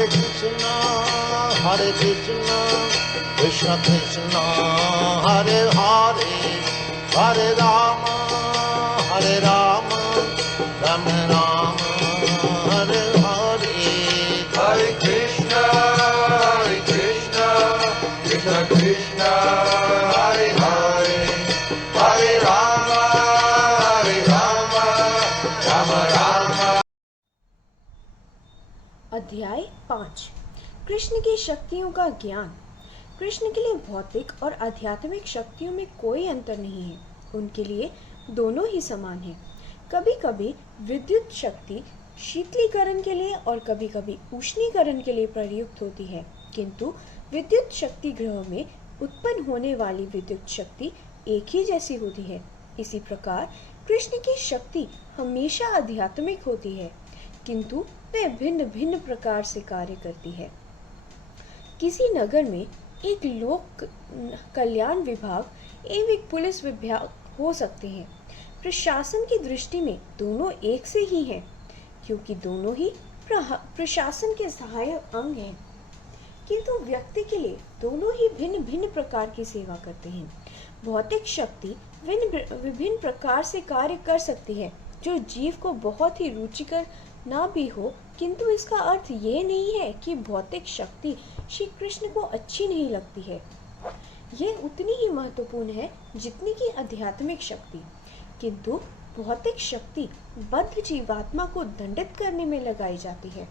Hare Krishna, Krishna Krishna, Hare Hare, Hare Rama, Hare Rama, Rama Rama, Hare Hare. Hare Krishna, Krishna Krishna, Hare Hare, Hare Rama, Rama Rama. अध्याय 5 कृष्ण की शक्तियों का ज्ञान। कृष्ण के लिए भौतिक और आध्यात्मिक शक्तियों में कोई अंतर नहीं है, उनके लिए दोनों ही समान हैं। कभी कभी विद्युत शक्ति शीतलीकरण के लिए और कभी कभी उष्णीकरण के लिए प्रयुक्त होती है, किंतु विद्युत शक्ति ग्रह में उत्पन्न होने वाली विद्युत शक्ति एक ही जैसी होती है। इसी प्रकार कृष्ण की शक्ति हमेशा आध्यात्मिक होती है, किंतु वे भिन्न भिन्न प्रकार से कार्य करती है। किसी नगर में एक लोक कल्याण विभाग एवं एक पुलिस विभाग हो सकते हैं। प्रशासन की दृष्टि में दोनों एक से ही हैं, क्योंकि दोनों ही प्रशासन के सहायक अंग हैं, किंतु व्यक्ति के लिए दोनों ही भिन्न भिन्न प्रकार की सेवा करते हैं। भौतिक शक्ति विभिन्न प्रकार से कार्य कर सकती है, जो जीव को बहुत ही रुचिकर ना भी हो, किंतु इसका अर्थ ये नहीं है कि भौतिक शक्ति श्री कृष्ण को अच्छी नहीं लगती है। ये उतनी ही महत्वपूर्ण है जितनी कि आध्यात्मिक शक्ति, किंतु भौतिक शक्ति बद्ध जीवात्मा को दंडित करने में लगाई जाती है।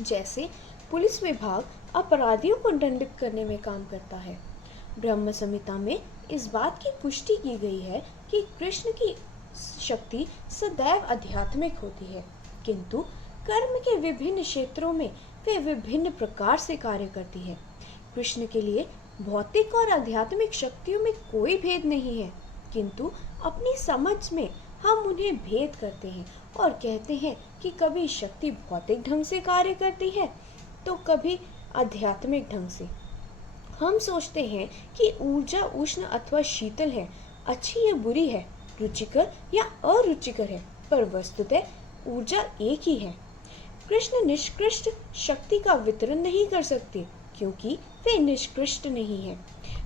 जैसे पुलिस विभाग अपराधियों को दंडित करने में काम करता है। ब्रह्म संहिता में इस बात की पुष्टि की गई है कि कृष्ण की शक्ति सदैव आध्यात्मिक होती है, किंतु कर्म के विभिन्न क्षेत्रों में वे विभिन्न प्रकार से कार्य करती है। कृष्ण के लिए भौतिक और आध्यात्मिक शक्तियों में कोई भेद नहीं है, किंतु अपनी समझ में हम उन्हें भेद करते हैं और कहते हैं कि कभी शक्ति भौतिक ढंग से कार्य करती है तो कभी आध्यात्मिक ढंग से। हम सोचते हैं कि ऊर्जा उष्ण अथवा शीतल है, अच्छी या बुरी है, रुचिकर या अरुचिकर है, पर वस्तुतः ऊर्जा एक ही है। कृष्ण निष्कृष्ट शक्ति का वितरण नहीं कर सकते, क्योंकि वे निष्कृष्ट नहीं हैं।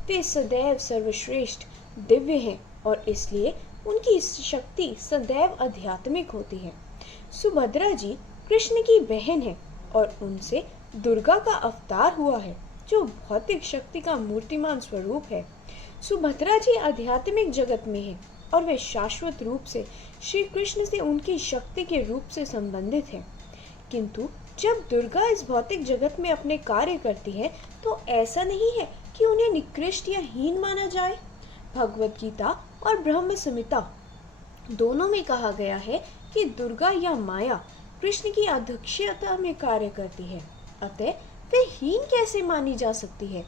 वे सदैव सर्वश्रेष्ठ दिव्य हैं और इसलिए उनकी शक्ति सदैव आध्यात्मिक होती है। सुभद्रा जी कृष्ण की बहन है और उनसे दुर्गा का अवतार हुआ है, जो भौतिक शक्ति का मूर्तिमान स्वरूप है। सुभद्रा जी आध्यात्मिक जगत में है और वे शाश्वत रूप से श्री कृष्ण से उनकी शक्ति के रूप से संबंधित है, किंतु जब दुर्गा इस भौतिक जगत में अपने कार्य करती है तो ऐसा नहीं है कि उन्हें निकृष्ट या हीन माना जाए। भगवत गीता और ब्रह्म संहिता दोनों में कहा गया है कि दुर्गा या माया कृष्ण की अध्यक्षता में कार्य करती है, अतः वे हीन कैसे मानी जा सकती है।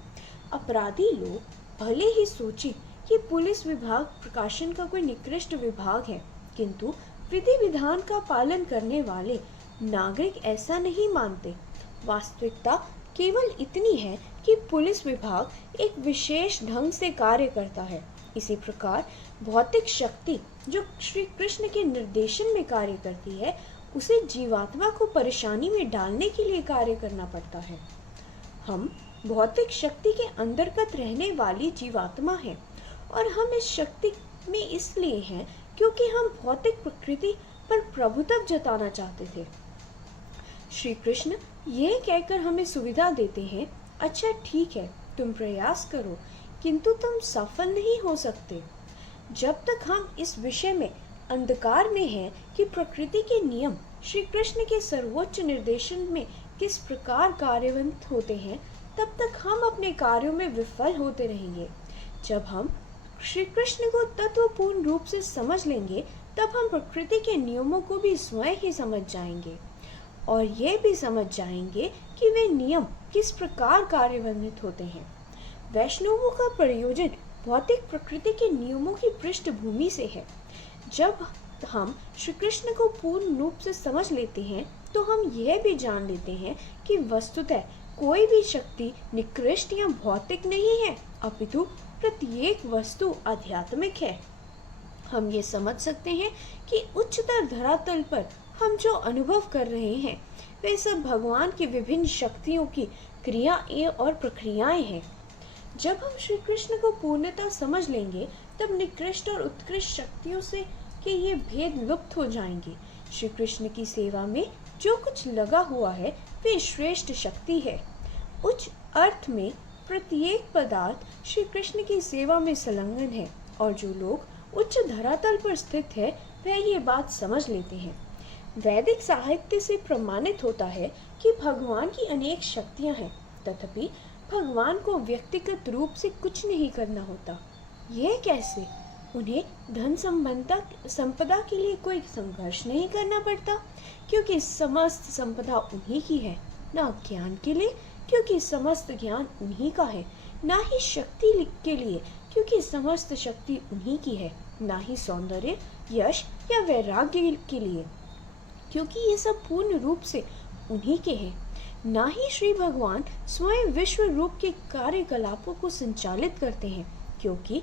अपराधी लोग भले ही सोचे कि पुलिस विभाग प्रकाशन का कोई निकृष्ट विभाग है, किंतु विधि विधान का पालन करने वाले नागरिक ऐसा नहीं मानते। वास्तविकता केवल इतनी है कि पुलिस विभाग एक विशेष ढंग से कार्य करता है। इसी प्रकार भौतिक शक्ति जो श्री कृष्ण के निर्देशन में कार्य करती है, उसे जीवात्मा को परेशानी में डालने के लिए कार्य करना पड़ता है। हम भौतिक शक्ति के अंतर्गत रहने वाली जीवात्मा हैं और हम इस शक्ति में इसलिए हैं क्योंकि हम भौतिक प्रकृति पर प्रभुत्व जताना चाहते थे। श्री कृष्ण ये कहकर हमें सुविधा देते हैं, अच्छा ठीक है, तुम प्रयास करो, किंतु तुम सफल नहीं हो सकते। जब तक हम इस विषय में अंधकार में हैं कि प्रकृति के नियम श्री कृष्ण के सर्वोच्च निर्देशन में किस प्रकार कार्यान्वित होते हैं, तब तक हम अपने कार्यों में विफल होते रहेंगे। जब हम श्री कृष्ण को तत्वपूर्ण रूप से समझ लेंगे, तब हम प्रकृति के नियमों को भी स्वयं ही समझ जाएंगे और ये भी समझ जाएंगे कि वे नियम किस प्रकार कार्यान्वित होते हैं। वैष्णवों का प्रयोजन भौतिक प्रकृति के नियमों की पृष्ठभूमि से है। जब हम श्री कृष्ण को पूर्ण रूप से समझ लेते हैं, तो हम यह भी जान लेते हैं कि वस्तुतः कोई भी शक्ति निकृष्ट या भौतिक नहीं है, अपितु प्रत्येक वस्तु आध्यात्मिक है। हम ये समझ सकते हैं कि उच्चतर धरातल पर हम जो अनुभव कर रहे हैं, वे सब भगवान की विभिन्न शक्तियों की क्रियाएं और प्रक्रियाएं हैं। जब हम श्री कृष्ण को पूर्णतः समझ लेंगे तब निकृष्ट और उत्कृष्ट शक्तियों से के ये भेद लुप्त हो जाएंगे। श्री कृष्ण की सेवा में जो कुछ लगा हुआ है वे श्रेष्ठ शक्ति है। उच्च अर्थ में प्रत्येक पदार्थ श्री कृष्ण की सेवा में संलग्न है और जो लोग उच्च धरातल पर स्थित है वह ये बात समझ लेते हैं। वैदिक साहित्य से प्रमाणित होता है कि भगवान की अनेक शक्तियां हैं, तथापि भगवान को व्यक्तिगत रूप से कुछ नहीं करना होता। यह कैसे? उन्हें धन संपदा के लिए कोई संघर्ष नहीं करना पड़ता क्योंकि समस्त संपदा उन्हीं की है, न ज्ञान के लिए क्योंकि समस्त ज्ञान उन्हीं का है, ना ही शक्ति के लिए क्योंकि समस्त शक्ति उन्हीं की है, ना ही सौंदर्य, यश या वैराग्य के लिए क्योंकि ये सब पूर्ण रूप से उन्हीं के हैं, ना ही श्री भगवान स्वयं विश्व रूप के कार्यकलापों को संचालित करते हैं क्योंकि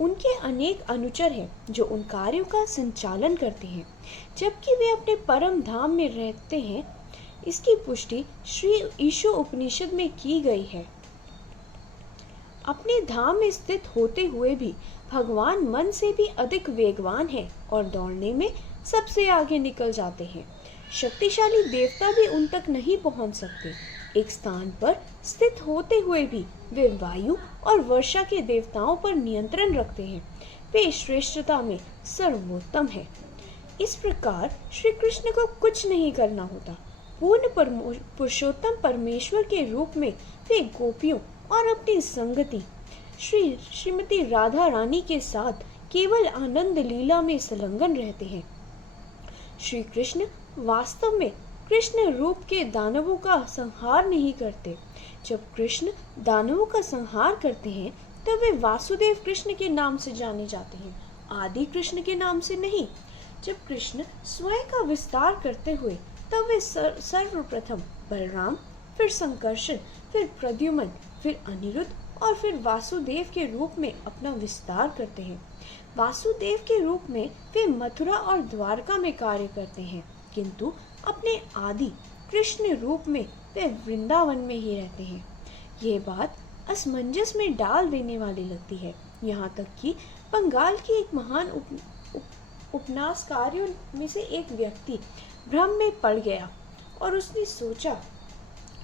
उनके अनेक अनुचर हैं जो उन कार्यों का संचालन करते हैं जबकि वे अपने परम धाम में रहते हैं। इसकी पुष्टि श्री ईशो उपनिषद में की गई है। अपने धाम में स्थित होते हुए भी भगवान मन से भी अधिक वेगवान है और दौड़ने में सबसे आगे निकल जाते हैं। शक्तिशाली देवता भी उन तक नहीं पहुंच सकते। एक स्थान पर स्थित होते हुए भी वे वायु और वर्षा के देवताओं पर नियंत्रण रखते हैं। वे श्रेष्ठता में सर्वोत्तम है। इस प्रकार श्री कृष्ण को कुछ नहीं करना होता। पूर्ण पुरुषोत्तम परमेश्वर के रूप में वे गोपियों और अपनी संगति श्रीमती राधा रानी के साथ केवल आनंद लीला में संलग्न रहते हैं। श्री कृष्ण वास्तव में कृष्ण रूप के दानवों का संहार नहीं करते। जब कृष्ण दानवों का संहार करते हैं तब वे वासुदेव कृष्ण के नाम से जाने जाते हैं, आदि कृष्ण के नाम से नहीं। जब कृष्ण स्वयं का विस्तार करते हुए तब वे सर्वप्रथम बलराम, फिर संकर्षण, फिर प्रद्युम्न, फिर अनिरुद्ध और फिर वासुदेव के रूप में अपना विस्तार करते हैं। वासुदेव के रूप में वे मथुरा और द्वारका में कार्य करते हैं, किंतु अपने आदि कृष्ण रूप में वे वृंदावन में ही रहते हैं। ये बात असमंजस में डाल देने वाली लगती है। यहाँ तक कि बंगाल की एक महान उपन्यासकारियों में से एक व्यक्ति भ्रम में पड़ गया और उसने सोचा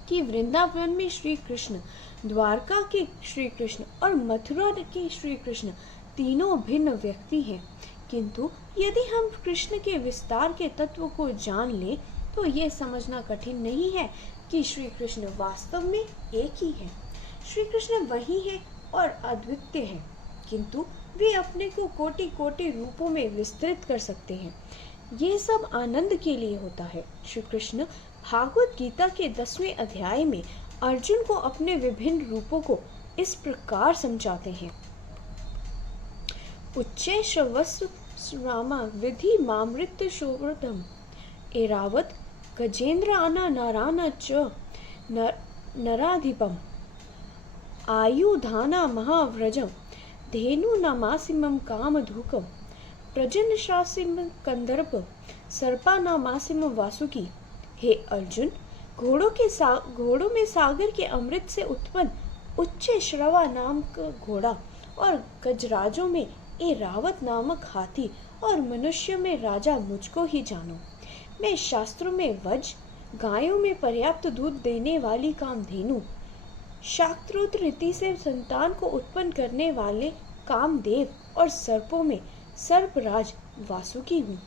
कि वृंदावन में श्री कृष्ण, द्वारका के श्री कृष्ण और मथुरा के श्री कृष्ण तीनों भिन्न व्यक्ति हैं। किंतु यदि हम कृष्ण के विस्तार के तत्व को जान लें तो ये समझना कठिन नहीं है कि श्री कृष्ण वास्तव में एक ही है। श्री कृष्ण वही है और अद्वितीय है, किंतु वे अपने को कोटि कोटि रूपों में विस्तृत कर सकते हैं। ये सब आनंद के लिए होता है। श्री कृष्ण भागवत गीता के 10वें अध्याय में अर्जुन को अपने विभिन्न रूपों को इस प्रकार समझाते हैं। उच्चे श्रवस्व रामा विधि मामृत शोभृतम एरावत गजेंद्र आना नाराना च नराधिपम आयुधाना महाव्रजम धेनु नमासिमम कामधुकम प्रजनशासिम कंदर्प सर्पा नामासिम वासुकी। हे अर्जुन, घोड़ों में सागर के अमृत से उत्पन्न उच्च श्रवा नाम का घोड़ा और गजराजों में एरावत नामक हाथी और मनुष्य में राजा मुझको ही जानो। मैं शास्त्रों में वज, गायों में पर्याप्त दूध देने वाली कामधेनु, शाक्त्रोत रीति से संतान को उत्पन्न करने वाले कामदेव और सर्पों में सर्पराज वासुकी हूँ।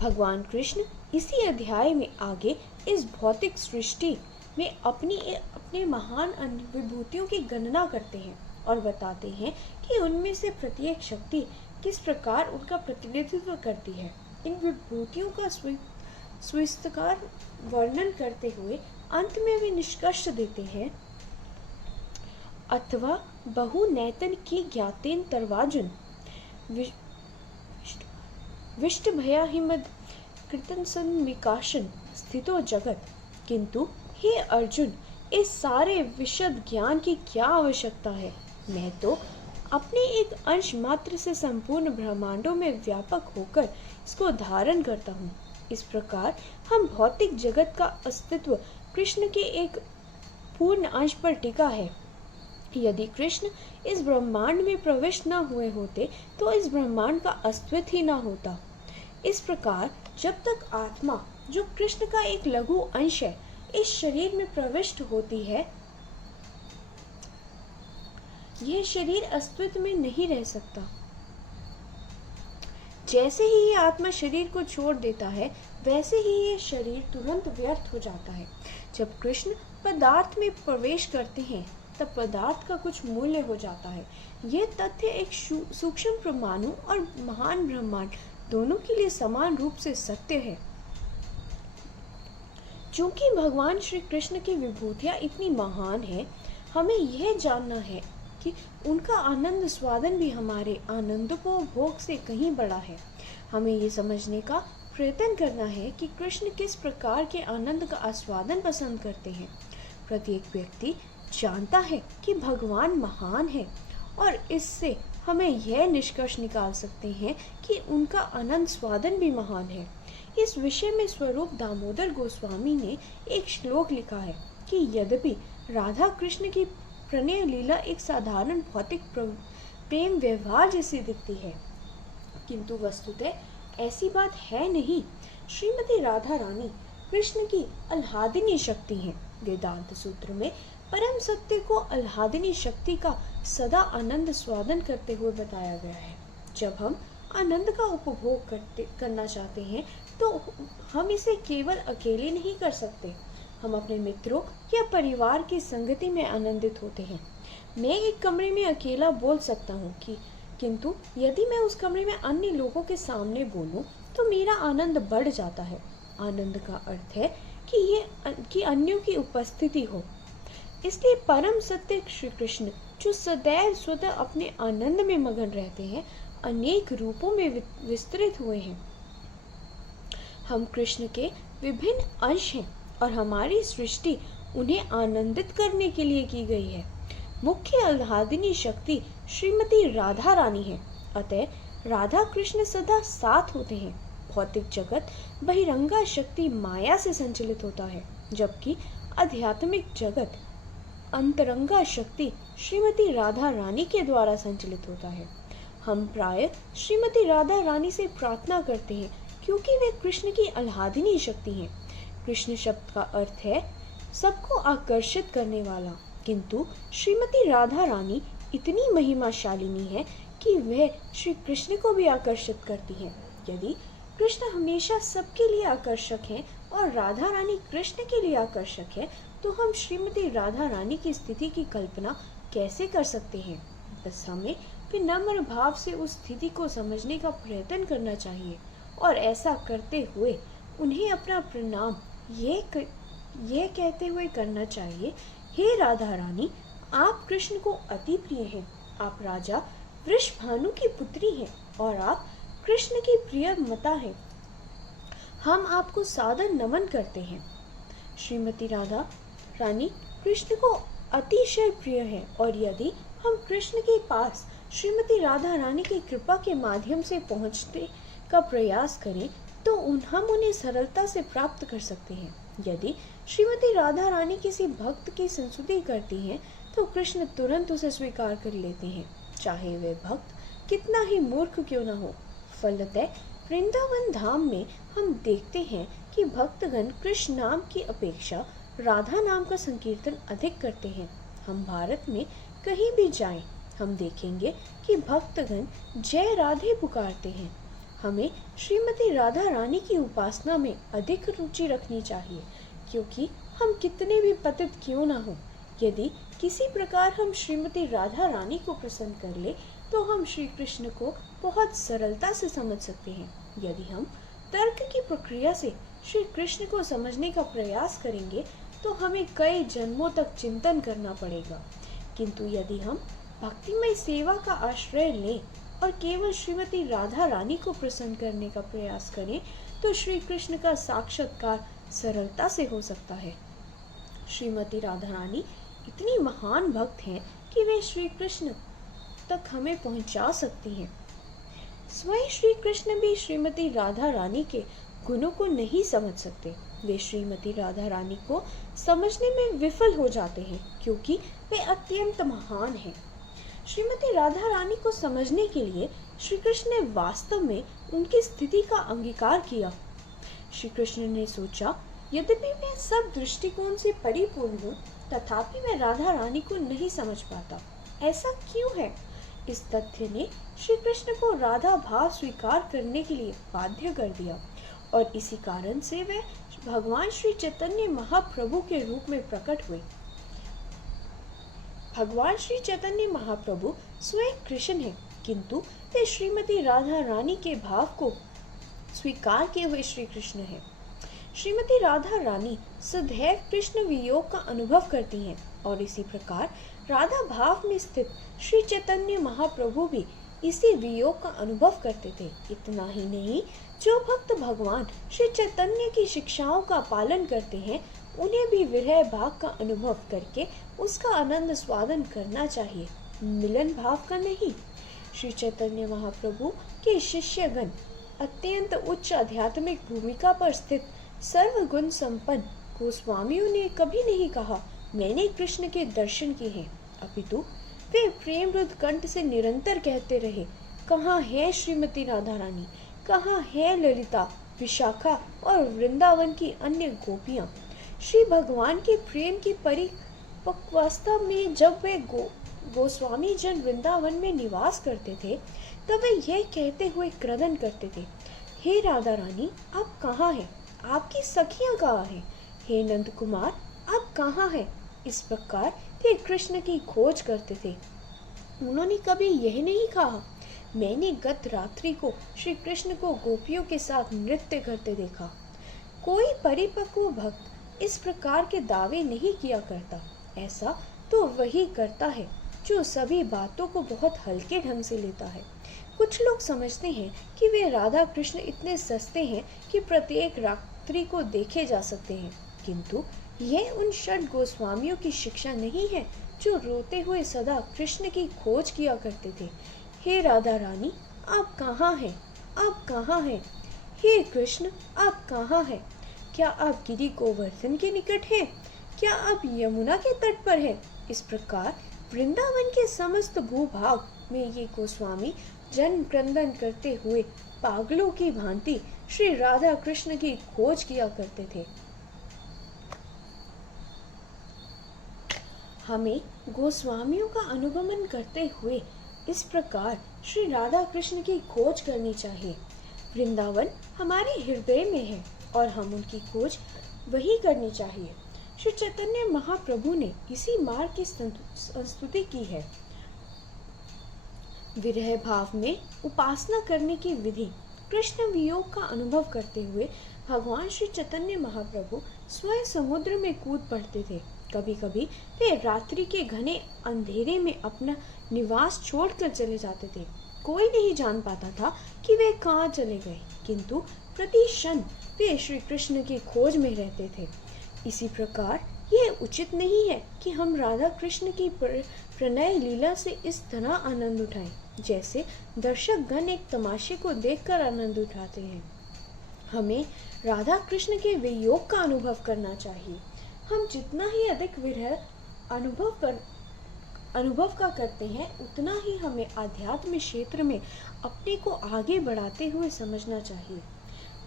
भगवान कृष्ण इसी अध्याय में आगे इस भौतिक सृष्टि में अपने महान विभूतियों की गणना करते हैं और बताते हैं कि उनमें से प्रत्येक शक्ति किस प्रकार उनका प्रतिनिधित्व करती है। इन विभूतियों का सविस्तार वर्णन करते हुए अंत में वे निष्कर्ष देते हैं, अथवा बहु नैतन की ज्ञातेन तरवाजुन विष्ट भया हिमद कृतन सन्मिकाशन स्थितो जगत। किंतु हे अर्जुन, इस सारे विशद ज्ञान की क्या आवश्यकता है? मैं तो अपने एक अंश मात्र से संपूर्ण ब्रह्मांडों में व्यापक होकर इसको धारण करता हूँ। इस प्रकार हम भौतिक जगत का अस्तित्व कृष्ण के एक पूर्ण अंश पर टिका है। यदि कृष्ण इस ब्रह्मांड में प्रविष्ट न हुए होते तो इस ब्रह्मांड का अस्तित्व ही न होता। इस प्रकार जब तक आत्मा, जो कृष्ण का एक लघु अंश है, इस शरीर में प्रविष्ट होती है, यह शरीर अस्तित्व में नहीं रह सकता। जैसे ही ये आत्मा शरीर को छोड़ देता है, वैसे ही ये शरीर तुरंत व्यर्थ हो जाता है। जब कृष्ण पदार्थ में प्रवेश करते हैं, तब पदार्थ का कुछ मूल्य हो जाता है। यह तथ्य एक सूक्ष्म परमाणु और महान ब्रह्मांड दोनों के लिए समान रूप से सत्य है। चूंकि भगवान श्री कृष्ण की विभूतियाँ इतनी महान है, हमें यह जानना है कि उनका आनंद स्वादन भी हमारे आनंदोपभोग से कहीं बड़ा है। हमें ये समझने का प्रयत्न करना है कि कृष्ण किस प्रकार के आनंद का आस्वादन पसंद करते हैं। प्रत्येक व्यक्ति जानता है कि भगवान महान है और इससे हमें यह निष्कर्ष निकाल सकते हैं कि उनका आनंद स्वादन भी महान है। इस विषय में स्वरूप दामोदर गोस्वामी ने एक श्लोक लिखा है कि यद्यपि राधा कृष्ण की प्रणय लीला एक साधारण भौतिक प्रेम व्यवहार जैसी दिखती है, किंतु वस्तुतः ऐसी बात है नहीं। श्रीमती राधा रानी कृष्ण की आह्लादिनी शक्ति हैं। वेदांत सूत्र में परम सत्य को आह्लादिनी शक्ति का सदा आनंद स्वादन करते हुए बताया गया है। जब हम आनंद का उपभोग करना चाहते हैं तो हम इसे केवल अकेले नहीं कर सकते, हम अपने मित्रों या परिवार की संगति में आनंदित होते हैं। मैं एक कमरे में अकेला बोल सकता हूँ किंतु यदि मैं उस कमरे में अन्य लोगों के सामने बोलूं तो मेरा आनंद बढ़ जाता है। आनंद का अर्थ है कि अन्यों की उपस्थिति हो। इसलिए परम सत्य श्री कृष्ण, जो सदैव स्वतः अपने आनंद में मगन रहते हैं, अनेक रूपों में विस्तृत हुए हैं। हम कृष्ण के विभिन्न अंश हैं और हमारी सृष्टि उन्हें आनंदित करने के लिए की गई है। मुख्य आह्लादिनी शक्ति श्रीमती राधा रानी है, अतः राधा कृष्ण सदा साथ होते हैं। भौतिक जगत बहिरंगा शक्ति माया से संचालित होता है, जबकि आध्यात्मिक जगत अंतरंगा शक्ति श्रीमती राधा रानी के द्वारा संचालित होता है। हम प्राय श्रीमती राधा रानी से प्रार्थना करते हैं क्योंकि वे कृष्ण की आह्लादिनी शक्ति हैं। कृष्ण शब्द का अर्थ है सबको आकर्षित करने वाला, किंतु श्रीमती राधा रानी इतनी महिमाशालिनी है कि वह श्री कृष्ण को भी आकर्षित करती हैं। यदि कृष्ण हमेशा सबके लिए आकर्षक हैं और राधा रानी कृष्ण के लिए आकर्षक है, तो हम श्रीमती राधा रानी की स्थिति की कल्पना कैसे कर सकते हैं? बस हमें विनम्र भाव से उस स्थिति को समझने का प्रयत्न करना चाहिए और ऐसा करते हुए उन्हें अपना प्रणाम यह कहते हुए करना चाहिए, हे राधा रानी, आप कृष्ण को अति प्रिय हैं। आप राजा वृषभानु की पुत्री हैं और आप कृष्ण की प्रिय माता हैं। हम आपको सादर नमन करते हैं। श्रीमती राधा रानी कृष्ण को अतिशय प्रिय है और यदि हम कृष्ण के पास श्रीमती राधा रानी की कृपा के माध्यम से पहुंचने का प्रयास करें तो हम उन्हें सरलता से प्राप्त कर सकते हैं। यदि श्रीमती राधा रानी किसी भक्त की संस्तुति करती हैं तो कृष्ण तुरंत उसे स्वीकार कर लेते हैं, चाहे वे भक्त कितना ही मूर्ख क्यों न हो। फलतः वृंदावन धाम में हम देखते हैं कि भक्तगण कृष्ण नाम की अपेक्षा राधा नाम का संकीर्तन अधिक करते हैं। हम भारत में कहीं भी जाएं, हम देखेंगे कि भक्तगण जय राधे पुकारते हैं। हमें श्रीमती राधा रानी की उपासना में अधिक रुचि रखनी चाहिए, क्योंकि हम कितने भी पतित क्यों ना हो, यदि किसी प्रकार हम श्रीमती राधा रानी को प्रसन्न कर ले तो हम श्री कृष्ण को बहुत सरलता से समझ सकते हैं। यदि हम तर्क की प्रक्रिया से श्री कृष्ण को समझने का प्रयास करेंगे तो हमें कई जन्मों तक चिंतन करना पड़ेगा, किंतु यदि हम भक्तिमय सेवा का आश्रय लें और केवल श्रीमती राधा रानी को प्रसन्न करने का प्रयास करें तो श्री कृष्ण का साक्षात्कार सरलता से हो सकता है। श्रीमती राधा रानी इतनी महान भक्त हैं कि वे श्री कृष्ण तक हमें पहुंचा सकती हैं। स्वयं श्री कृष्ण भी श्रीमती राधा रानी के गुणों को नहीं समझ सकते। वे श्रीमती राधा रानी को समझने में विफल हो जाते हैं क्योंकि वे अत्यंत महान हैं। श्रीमती राधा रानी को समझने के लिए श्री कृष्ण ने वास्तव में उनकी स्थिति का अंगीकार किया। श्री कृष्ण ने सोचा, यद्यपि मैं सब दृष्टिकोण से परिपूर्ण हूँ, तथापि मैं राधा रानी को नहीं समझ पाता। ऐसा क्यों है? इस तथ्य ने श्री कृष्ण को राधा भाव स्वीकार करने के लिए बाध्य कर दिया और इसी कारण से वे भगवान श्री चैतन्य महाप्रभु के रूप में प्रकट हुए। भगवान श्री चैतन्य महाप्रभु स्वयं कृष्ण हैं, किंतु वे श्रीमती राधा रानी के भाव को स्वीकार किए हुए श्री कृष्ण हैं। श्रीमती राधा रानी सदैव कृष्ण वियोग का अनुभव करती हैं और इसी प्रकार राधा भाव में स्थित श्री चैतन्य महाप्रभु भी इसी वियोग का अनुभव करते थे। इतना ही नहीं, जो भक्त भगवान श्री चैतन्य की शिक्षाओं का पालन करते हैं, उन्हें भी विरह भाव का अनुभव करके उसका आनंद स्वादन करना चाहिए, मिलन भाव का नहीं। श्री चैतन्य महाप्रभु के शिष्यगण अत्यंत उच्च आध्यात्मिक भूमिका पर स्थित सर्वगुण संपन्न गोस्वामियों ने कभी नहीं कहा, मैंने कृष्ण के दर्शन किए हैं, अपितु वे प्रेम रुद्ध कंठ से निरंतर कहते रहे, कहाँ है श्रीमती राधा रानी, कहाँ है ललिता, विशाखा और वृंदावन की अन्य गोपियां। श्री भगवान के प्रेम की परिपक्वावस्था में जब वे गोस्वामी जन वृंदावन में निवास करते थे, तब वे यह कहते हुए क्रदन करते थे, हे राधा रानी, आप कहाँ हैं? आपकी सखियां कहाँ हैं? हे नंद कुमार, आप कहाँ हैं? इस प्रकार वे कृष्ण की खोज करते थे। उन्होंने कभी यह नहीं कहा, मैंने गत रात्रि को श्री कृष्ण को गोपियों के साथ नृत्य करते देखा। कोई परिपक्व भक्त इस प्रकार के दावे नहीं किया करता। ऐसा तो वही करता है जो सभी बातों को बहुत हल्के ढंग से लेता है। कुछ लोग समझते हैं कि वे राधा कृष्ण इतने सस्ते हैं कि प्रत्येक रात्रि को देखे जा सकते हैं, किंतु यह उन षट गोस्वामियों की शिक्षा नहीं है जो रोते हुए सदा कृष्ण की खोज किया करते थे। हे राधा रानी, आप कहाँ हैं? आप कहाँ हैं? हे कृष्ण, आप कहाँ हैं? क्या आप गिरि गोवर्धन के निकट हैं? क्या आप यमुना के तट पर हैं? इस प्रकार वृंदावन के समस्त भूभाग में ये गोस्वामी जन क्रंदन करते हुए पागलों की भांति श्री राधा कृष्ण की खोज किया करते थे। हमें गोस्वामियों का अनुगमन करते हुए इस प्रकार श्री राधा कृष्ण की खोज करनी चाहिए। वृंदावन हमारे हृदय में है और हम उनकी खोज वही करनी चाहिए। श्री चैतन्य महाप्रभु ने इसी मार्ग की स्तुति की है। विरह भाव में उपासना करने की विधि। कृष्ण वियोग का अनुभव करते हुए भगवान श्री चैतन्य महाप्रभु स्वयं समुद्र में कूद पड़ते थे। कभी कभी वे रात्रि के घने अंधेरे में अपना निवास छोड़कर चले जाते थे। कोई नहीं जान पाता था कि वे कहाँ चले गए, किंतु प्रति क्षण वे श्री कृष्ण की खोज में रहते थे। इसी प्रकार यह उचित नहीं है कि हम राधा कृष्ण की प्रणय लीला से इस तरह आनंद उठाएं, जैसे दर्शक गण एक तमाशे को देखकर आनंद उठाते हैं। हमें राधा कृष्ण के वियोग का अनुभव करना चाहिए। हम जितना ही अधिक विरह अनुभव का करते हैं, उतना ही हमें आध्यात्मिक क्षेत्र में अपने को आगे बढ़ाते हुए समझना चाहिए।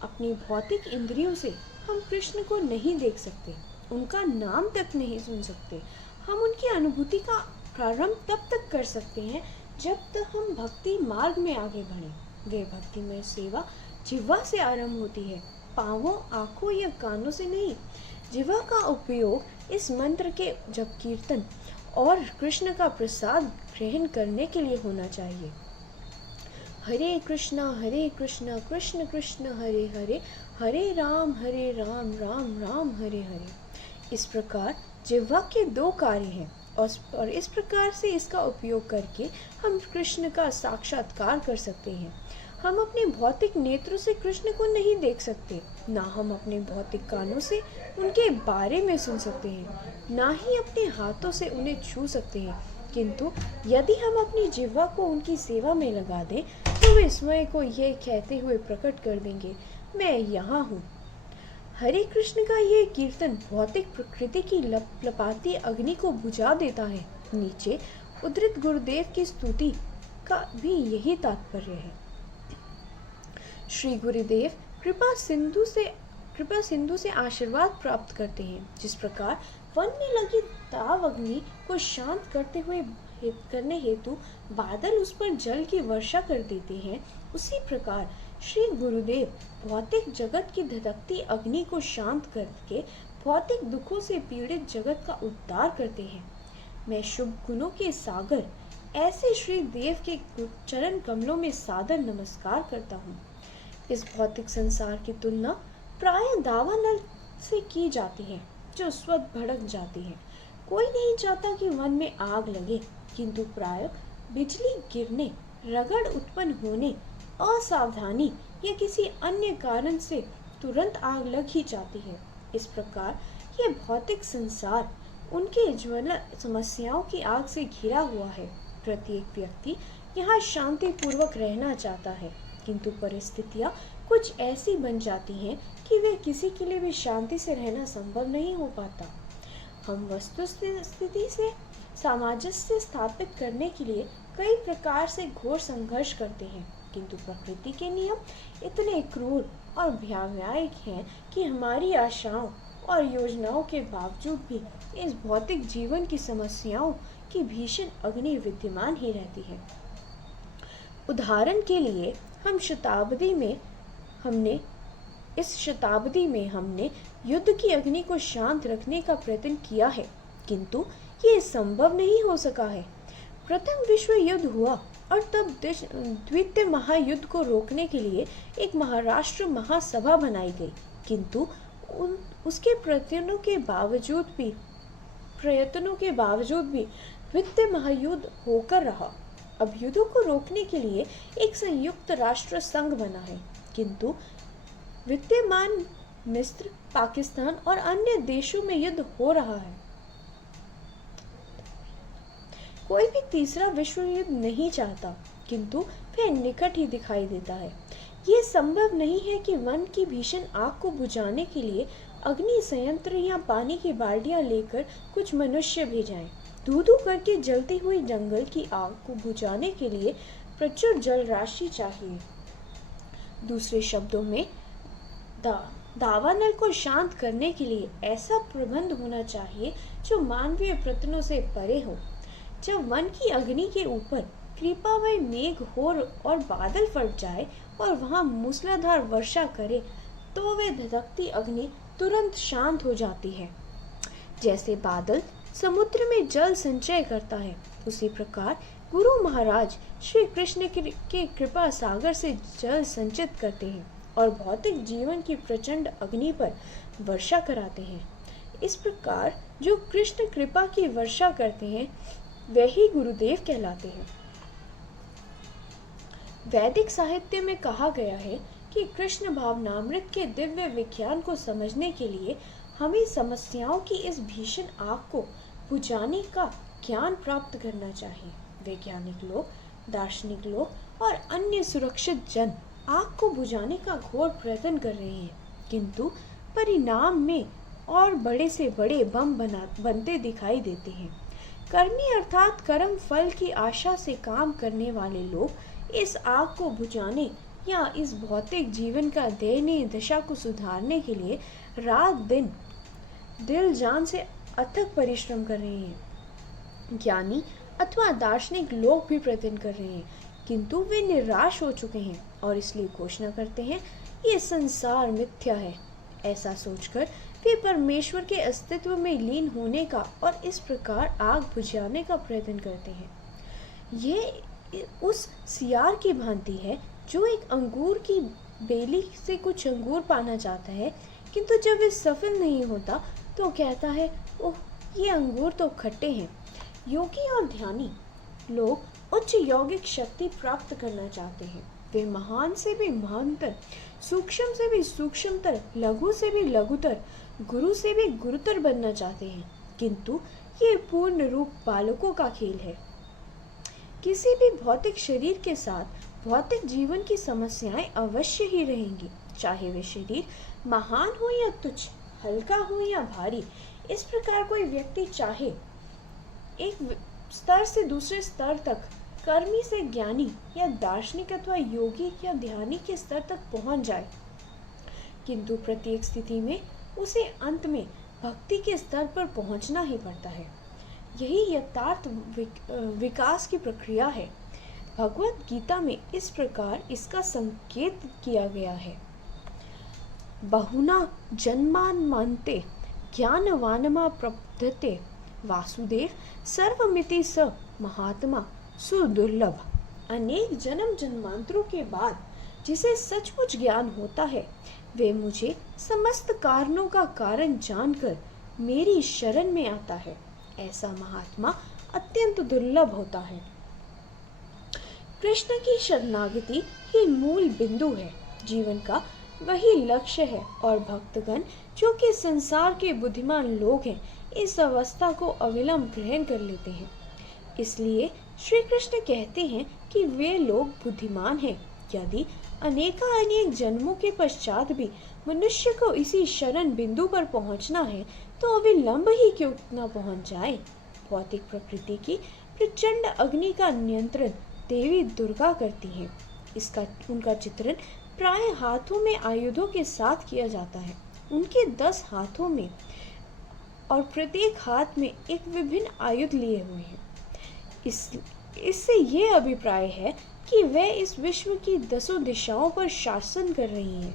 अपनी भौतिक इंद्रियों से हम कृष्ण को नहीं देख सकते, उनका नाम तक नहीं सुन सकते। हम उनकी अनुभूति का प्रारंभ तब तक कर सकते हैं जब तक हम भक्ति मार्ग में आगे बढ़ें। वे भक्ति में सेवा जिह्वा से आरंभ होती है, पांवों, आंखों या कानों से नहीं। जिह्वा का उपयोग इस मंत्र के जप कीर्तन और कृष्ण का प्रसाद ग्रहण करने के लिए होना चाहिए। हरे कृष्णा कृष्ण कृष्ण हरे हरे, हरे राम राम राम हरे हरे। इस प्रकार जिह्वा के दो कार्य हैं और इस प्रकार से इसका उपयोग करके हम कृष्ण का साक्षात्कार कर सकते हैं। हम अपने भौतिक नेत्रों से कृष्ण को नहीं देख सकते, ना हम अपने भौतिक कानों से उनके बारे में सुन सकते हैं, ना ही अपने हाथों से उन्हें छू सकते हैं। किंतु यदि हम अपनी जिह्वा को उनकी सेवा में लगा दें, तो वे स्वयं को यह कहते हुए प्रकट कर देंगे, मैं यहाँ हूँ। हरे कृष्ण का यह कीर्तन भौतिक प्रकृति की लपलपाती अग्नि को बुझा देता है। नीचे उद्धृत गुरुदेव की स्तुति का भी यही तात्पर्य है। श्री गुरुदेव कृपा सिंधु से आशीर्वाद प्राप्त करते हैं। जिस प्रकार वन में लगी ताव अग्नि को शांत करने हेतु बादल उस पर जल की वर्षा कर देते हैं, उसी प्रकार श्री गुरुदेव भौतिक जगत की धधकती अग्नि को शांत करके भौतिक दुखों से पीड़ित जगत का उद्धार करते हैं। मैं शुभ गुणों के सागर ऐसे श्री देव के चरण कमलों में सादर नमस्कार करता हूँ। इस भौतिक संसार की तुलना प्राय दावानल से की जाती है, जो स्वतः भड़क जाती है। कोई नहीं चाहता कि वन में आग लगे, किंतु प्राय बिजली गिरने, रगड़ उत्पन्न होने, असावधानी या किसी अन्य कारण से तुरंत आग लग ही जाती है। इस प्रकार यह भौतिक संसार उनके ज्वलंत समस्याओं की आग से घिरा हुआ है। प्रत्येक व्यक्ति यहाँ शांति पूर्वक रहना चाहता है, किंतु परिस्थितियाँ कुछ ऐसी बन जाती हैं कि वे किसी के लिए भी शांति से रहना संभव नहीं हो पाता। हम वस्तुस्थिति से सामंजस्य स्थापित करने के लिए कई प्रकार से घोर संघर्ष करते हैं, किंतु प्रकृति के नियम इतने क्रूर और भयावह हैं कि हमारी आशाओं और योजनाओं के बावजूद भी इस भौतिक जीवन की समस्याओं की भीषण अग्नि विद्यमान ही रहती है। उदाहरण के लिए इस शताब्दी में हमने युद्ध की अग्नि को शांत रखने का प्रयत्न किया है, किंतु ये संभव नहीं हो सका है। प्रथम विश्व युद्ध हुआ और तब द्वितीय महायुद्ध को रोकने के लिए एक महाराष्ट्र महासभा बनाई गई, किंतु उसके प्रयत्नों के बावजूद भी द्वितीय महायुद्ध होकर रहा। अब युद्धों को रोकने के लिए एक संयुक्त राष्ट्र संघ बना है, किंतु विद्यमान मिस्र, पाकिस्तान और अन्य देशों में युद्ध हो रहा है। कोई भी तीसरा विश्व युद्ध नहीं चाहता, किंतु वह निकट ही दिखाई देता है। ये संभव नहीं है कि वन की भीषण आग को बुझाने के लिए अग्नि संयंत्र या पानी की बाल्टियां लेकर कुछ मनुष्य भेजाएं। धू-धू करके जलती हुई जंगल की आग को बुझाने के लिए प्रचुर जल राशि चाहिए। दूसरे शब्दों में दावानल को शांत करने के लिए ऐसा प्रबंध होना चाहिए जो मानवीय प्रयत्नों से परे हो। जब वन की अग्नि के ऊपर कृपामय मेघ हो और बादल फट जाए और वहां मूसलाधार वर्षा करे, तो वे धधकती अग्नि तुरंत शांत हो जाती है। जैसे बादल समुद्र में जल संचय करता है, उसी प्रकार गुरु महाराज श्री कृष्ण के कृपा सागर से जल संचित करते हैं और भौतिक जीवन की प्रचंड अग्नि पर वर्षा कराते हैं। इस प्रकार जो कृष्ण कृपा की वर्षा करते हैं वही गुरुदेव कहलाते हैं। वैदिक साहित्य में कहा गया है कि कृष्ण भावनामृत के दिव्य विज्ञान को समझने के लिए हमें समस्याओं की इस भीषण आग को बुझाने का ज्ञान प्राप्त करना चाहिए। वैज्ञानिक लोग, दार्शनिक लोग और अन्य सुरक्षित जन आग को बुझाने का घोर प्रयत्न कर रहे हैं, किंतु परिणाम में और बड़े से बड़े बम बनते दिखाई देते हैं। कर्मी अर्थात कर्म फल की आशा से काम करने वाले लोग इस आग को बुझाने या इस भौतिक जीवन का दयनीय दशा को सुधारने के लिए रात दिन दिल जान से अथक परिश्रम कर रहे हैं। ज्ञानी अथवा दार्शनिक लोग भी प्रयत्न कर रहे हैं, किंतु वे निराश हो चुके हैं और इसलिए घोषणा करते हैं ये संसार मिथ्या है। ऐसा सोचकर वे परमेश्वर के अस्तित्व में लीन होने का और इस प्रकार आग बुझाने का प्रयत्न करते हैं। ये उस सियार की भांति है जो एक अंगूर की बेली से कुछ अंगूर पाना चाहता है, किंतु जब वे सफल नहीं होता तो कहता है, ओह ये अंगूर तो खट्टे हैं। योगी और ध्यानी लोग उच्च यौगिक शक्ति प्राप्त करना चाहते हैं। वे महान से भी महानतर, सूक्ष्म से भी सूक्ष्मतर, लघु से भी लघुतर, गुरु से भी गुरुतर बनना चाहते हैं, किंतु ये पूर्ण रूप बालकों का खेल है। किसी भी भौतिक शरीर के साथ भौतिक जीवन की समस्याएं अवश्य ही रहेंगी। चाहे वे शरीर महान हो या तुच्छ, हल्का हो या भारी। इस प्रकार कोई व्यक्ति चाहे एक स्तर से दूसरे स्तर तक, कर्मी से ज्ञानी या दार्शनिक अथवा योगी या ध्यानी के स्तर तक पहुंच जाए, किंतु प्रत्येक स्थिति में उसे अंत में भक्ति के स्तर पर पहुंचना ही पड़ता है। यही यथार्थ विकास की प्रक्रिया है। भगवत गीता में इस प्रकार इसका संकेत किया गया है। बहुना जन्मान्ते ज्ञानवानमा प्रपद्यते वासुदेव सर्वमिति स महात्मा सुदुर्लभ। अनेक जन्म जन्मांतरों के बाद जिसे सचमुच ज्ञान होता है, वे मुझे समस्त कारणों का कारण जानकर मेरी शरण में आता है। ऐसा महात्मा अत्यंत दुर्लभ होता है। कृष्ण की शरणागति ही मूल बिंदु है, जीवन का वही लक्ष्य है, और भक्तगण जो कि संसार के बुद्धिमान लोग हैं, इस अवस्था को अविलंब ग्रहण कर लेते हैं। इसलिए श्री कृष्ण कहते हैं कि वे लोग बुद्धिमान हैं। यदि अनेकानेक जन्मों के पश्चात भी मनुष्य को इसी शरण बिंदु पर पहुंचना है, तो अविलंब ही क्यों न पहुंच जाए। भौतिक प्रकृति की प्रचंड अग्नि का नियंत्रण देवी दुर्गा करती हैं। उनका चित्रण प्राय हाथों में आयुधों के साथ किया जाता है। उनके 10 हाथों में और प्रत्येक हाथ में एक विभिन्न आयुध लिए हुए हैं। इससे ये अभिप्राय है कि वे इस विश्व की 10 दिशाओं पर शासन कर रही हैं।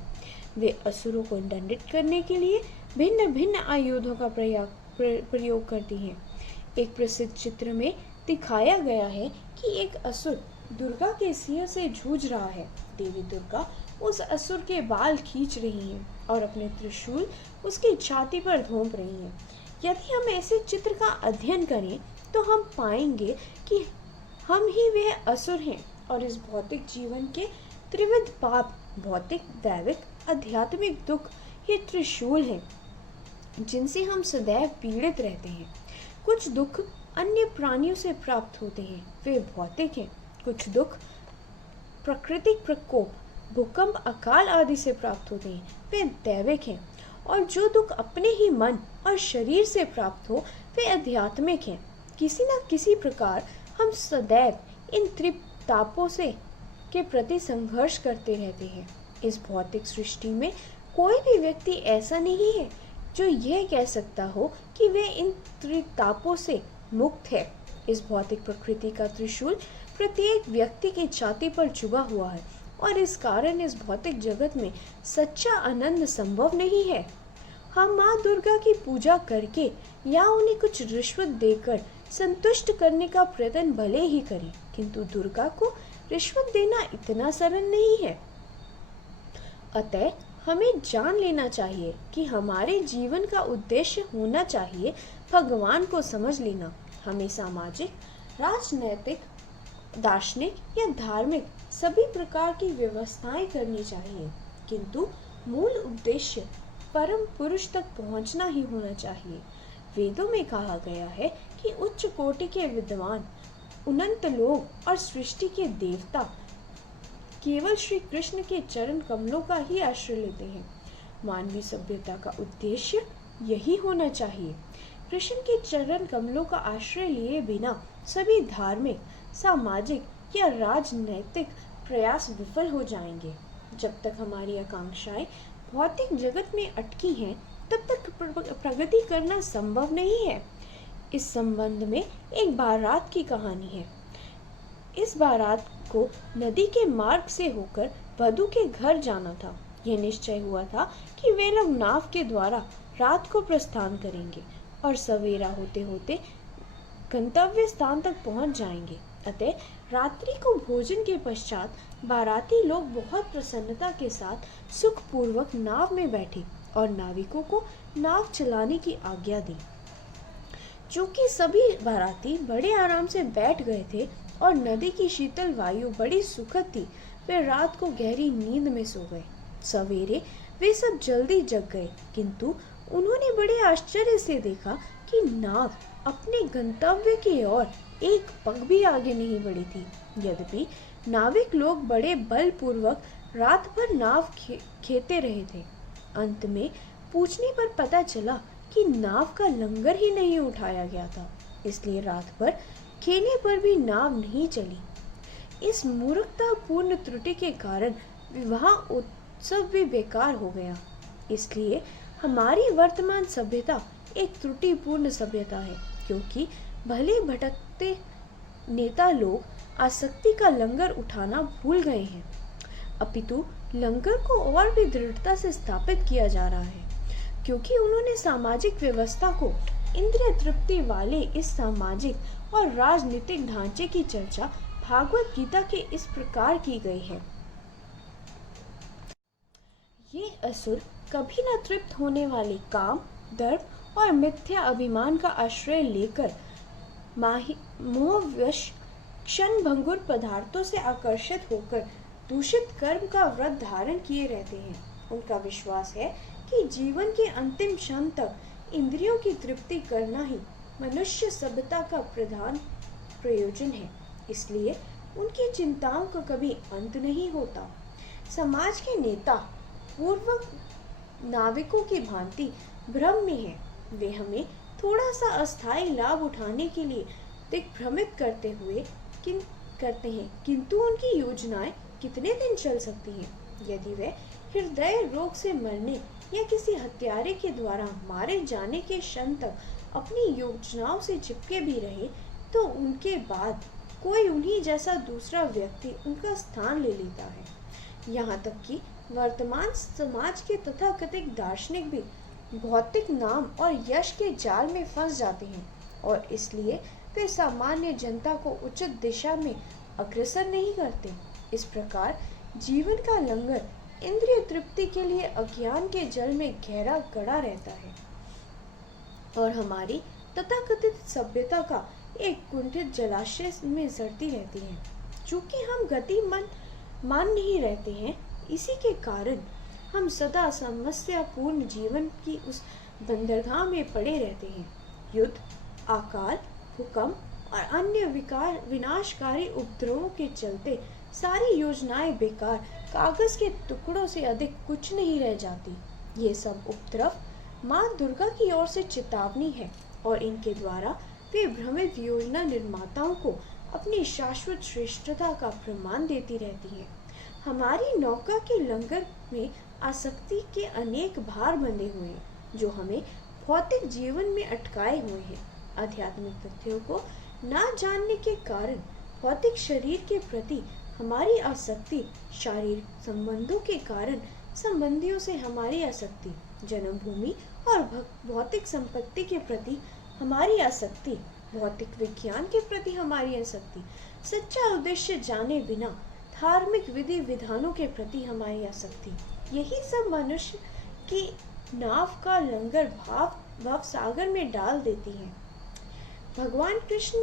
वे असुरों को दंडित करने के लिए भिन्न भिन्न आयुधों का प्रयोग करती हैं। एक प्रसिद्ध चित्र में दिखाया गया है कि एक असुर दुर्गा के सिर से जूझ रहा है। देवी दुर्गा उस असुर के बाल खींच रही हैं और अपने त्रिशूल उसकी छाती पर घोंप रही हैं। यदि हम ऐसे चित्र का अध्ययन करें तो हम पाएंगे कि हम ही वह असुर हैं और इस भौतिक जीवन के त्रिविध पाप, भौतिक, दैविक, आध्यात्मिक दुख ये त्रिशूल हैं जिनसे हम सदैव पीड़ित रहते हैं। कुछ दुख अन्य प्राणियों से प्राप्त होते हैं, वे भौतिक हैं। कुछ दुख प्राकृतिक प्रकोप, भूकंप, अकाल आदि से प्राप्त होते हैं, वे दैविक हैं। और जो दुख अपने ही मन और शरीर से प्राप्त हो, वे आध्यात्मिक हैं। किसी न किसी प्रकार हम सदैव इन त्रितापों से के प्रति संघर्ष करते रहते हैं। इस भौतिक सृष्टि में कोई भी व्यक्ति ऐसा नहीं है जो यह कह सकता हो कि वे इन त्रितापों से मुक्त है। इस भौतिक प्रकृति का त्रिशूल प्रत्येक व्यक्ति की छाती पर चुभा हुआ है और इस कारण इस भौतिक जगत में सच्चा आनंद संभव नहीं है। हम माँ दुर्गा की पूजा करके या उन्हें कुछ रिश्वत देकर संतुष्ट करने का प्रयत्न भले ही करें, किंतु दुर्गा को रिश्वत देना इतना सरल नहीं है। अतः हमें जान लेना चाहिए कि हमारे जीवन का उद्देश्य होना चाहिए भगवान को समझ लेना। हमें सामाजिक, राजनैतिक, दार्शनिक या धार्मिक सभी प्रकार की व्यवस्थाएं करनी चाहिए, किंतु मूल उद्देश्य परम पुरुष तक पहुंचना ही होना चाहिए। वेदों में कहा गया है कि उच्च कोटि के विद्वान, अनंत लोग और सृष्टि के देवता केवल श्री कृष्ण के चरण कमलों का ही आश्रय लेते हैं। मानवीय सभ्यता का उद्देश्य यही होना चाहिए। कृष्ण के चरण कमलों का आश्रय लिए बिना सभी धार्मिक, सामाजिक या राजनैतिक प्रयास विफल हो जाएंगे। जब तक हमारी आकांक्षाएं भौतिक जगत में अटकी हैं, तब तक प्रगति करना संभव नहीं है। इस संबंध में एक बारात की कहानी है। इस बारात को नदी के मार्ग से होकर वधू के घर जाना था। यह निश्चय हुआ था कि वे लोग नाव के द्वारा रात को प्रस्थान करेंगे और सवेरा होते होते गंतव्य स्थान तक पहुंच जाएंगे। अतः रात्रि को भोजन के पश्चात बाराती लोग बहुत प्रसन्नता के साथ सुखपूर्वक नाव में बैठे और नाविकों को नाव चलाने की आज्ञा दी। चूंकि सभी बाराती बड़े आराम से बैठ गए थे और नदी की शीतल वायु बड़ी सुखद थी, वे रात को गहरी नींद में सो गए। सवेरे वे सब जल्दी जग गए, किंतु उन्होंने बड़े आश्चर्य से देखा कि नाव अपने गंतव्य की ओर एक पग भी आगे नहीं बढ़ी थी। यद्यपि नाविक लोग बड़े बलपूर्वक रात भर नाव खेते रहे थे। अंत में पूछने पर पता चला कि नाव का लंगर ही नहीं उठाया गया था, इसलिए रात भर खेने पर भी नाव नहीं चली। इस मूर्खतापूर्ण त्रुटि के कारण विवाह उत्सव भी बेकार हो गया। इसलिए हमारी वर्तमान सभ्यता एक त्रुटिपूर्ण सभ्यता है, क्योंकि भले भटकते नेता लोग आसक्ति का लंगर उठाना भूल गए हैं, अपितु लंगर को और भी दृढ़ता से स्थापित किया जा रहा है, क्योंकि उन्होंने सामाजिक व्यवस्था को इंद्रिय तृप्ति वाले इस सामाजिक और राजनीतिक ढांचे की चर्चा भागवत गीता के इस प्रकार की गई है। ये असुर कभी न तृप्त होने वाले काम, दर्प और मिथ्या अभिमान का आश्रय लेकर मोहवश क्षणभंगुर पदार्थों से आकर्षित होकर दूषित कर्म का व्रत धारण किए रहते हैं। उनका विश्वास है कि जीवन के अंतिम क्षण तक इंद्रियों की तृप्ति करना ही मनुष्य सभ्यता का प्रधान प्रयोजन है, इसलिए उनकी चिंताओं का कभी अंत नहीं होता। समाज के नेता पूर्वक नाविकों की भांति भ्रम में हैं। वे हमें थोड़ा सा अस्थायी लाभ उठाने के लिए दिग्भ्रमित करते हैं, किंतु उनकी योजनाएं कितने दिन चल सकती हैं? यदि वे हृदय रोग से मरने या किसी हत्यारे के द्वारा मारे जाने के क्षण तक अपनी योजनाओं से चिपके भी रहे, तो उनके बाद कोई उन्हीं जैसा दूसरा व्यक्ति उनका स्थान ले लेता है। यहाँ तक कि वर्तमान समाज के तथाकथित दार्शनिक भी भौतिक नाम और यश के जाल में फंस जाते हैं, और इसलिए वे सामान्य जनता को उचित दिशा में अग्रसर नहीं करते। इस प्रकार जीवन का लंगर इंद्रिय तृप्ति के लिए अज्ञान के जल में गहरा गड़ा रहता है, और हमारी तथाकथित सभ्यता का एक कुंठित जलाशय में सड़ती रहती है। चूंकि हम गति मान नहीं रहते हैं, इसी के कारण हम सदा समस्यापूर्ण जीवन की उस बंदरगाह में पड़े रहते हैं। युद्ध, अकाल, भूकंप और अन्य विनाशकारी उपद्रवों के चलते सारी योजनाएं बेकार कागज के टुकड़ों से अधिक कुछ नहीं रह जाती। ये सब उपद्रव माँ दुर्गा की ओर से चेतावनी है, और इनके द्वारा वे भ्रमित योजना निर्माताओं को अपनी शाश्वत श्रेष्ठता का प्रमाण देती रहती है। हमारी नौका के लंगर में आसक्ति के अनेक भार बंधे हुए हैं, जो हमें भौतिक जीवन में अटकाए हुए हैं। आध्यात्मिक तथ्यों को ना जानने के कारण भौतिक शरीर के प्रति हमारी आसक्ति, शारीरिक संबंधों के कारण संबंधियों से हमारी आसक्ति, जन्मभूमि और भौतिक संपत्ति के प्रति हमारी आसक्ति, भौतिक विज्ञान के प्रति हमारी आसक्ति, सच्चा उद्देश्य जाने बिना धार्मिक विधि विधानों के प्रति हमारी आसक्ति, यही सब मनुष्य की नाव का लंगर भव सागर में डाल देती है। भगवान कृष्ण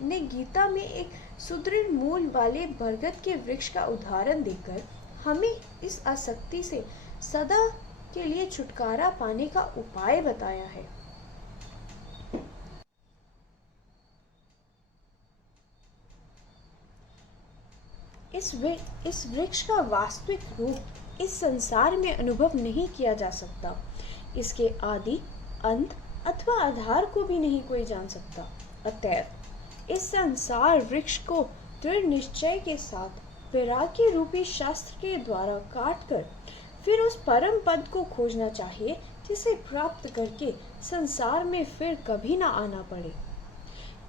ने गीता में एक सुदृढ़ मूल वाले बरगद के वृक्ष का उदाहरण देकर हमें इस आसक्ति से सदा के लिए छुटकारा पाने का उपाय बताया है। इस वृक्ष का वास्तविक रूप इस संसार में अनुभव नहीं किया जा सकता। इसके आदि, अंत अथवा आधार को भी नहीं कोई जान सकता। अतएव इस संसार वृक्ष को दृढ़ निश्चय के साथ वैराग्य रूपी शास्त्र के द्वारा काटकर फिर उस परम पद को खोजना चाहिए, जिसे प्राप्त करके संसार में फिर कभी ना आना पड़े।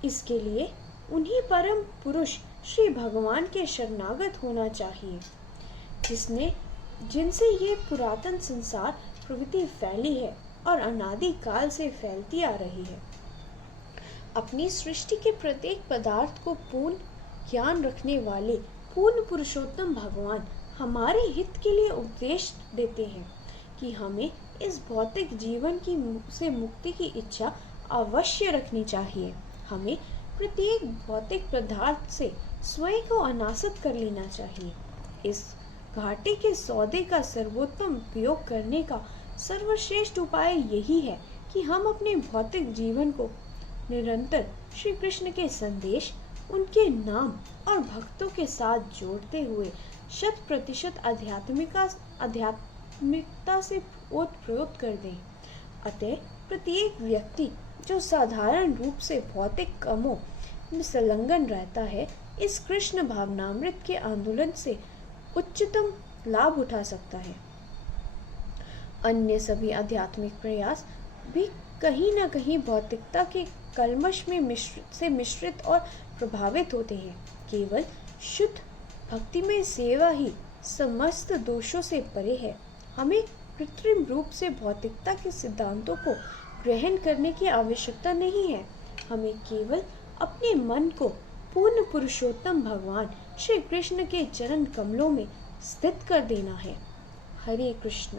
इसके लिए उन्हीं परम पुरुष श्री भगवान के शरणागत होना चाहिए, जिनसे ये पुरातन संसार प्रवृत्ति फैली है और अनादि काल से फैलती आ रही है। अपनी सृष्टि के प्रत्येक पदार्थ को पूर्ण ज्ञान रखने वाले पूर्ण पुरुषोत्तम भगवान हमारे हित के लिए उपदेश देते हैं कि हमें इस भौतिक जीवन से मुक्ति की इच्छा अवश्य रखनी चाहिए। हमें प्रत्येक भौतिक पदार्थ से स्वयं को अनासक्त कर लेना चाहिए। इस घाटे के सौदे का सर्वोत्तम उपयोग करने का सर्वश्रेष्ठ उपाय यही है कि हम अपने भौतिक जीवन को निरंतर श्री कृष्ण के संदेश, उनके नाम और भक्तों के साथ जोड़ते हुए 100% आध्यात्मिकता से ओतप्रोत कर दें। अतः प्रत्येक व्यक्ति जो साधारण रूप से भौतिक कामों में संलग्न रहता है, इस कृष्ण भावनामृत के आंदोलन से उच्चतम लाभ उठा सकता है। अन्य सभी आध्यात्मिक प्रयास भी कहीं न कहीं भौतिकता के कलमश में मिश्रित और प्रभावित होते हैं। केवल शुद्ध भक्तिमय सेवा ही समस्त दोषों से परे है। हमें कृत्रिम रूप से भौतिकता के सिद्धांतों को ग्रहण करने की आवश्यकता नहीं है। हमें केवल अपने मन को पूर्ण पुरुषोत्तम भगवान श्री कृष्ण के चरण कमलों में स्थित कर देना है। हरे कृष्ण।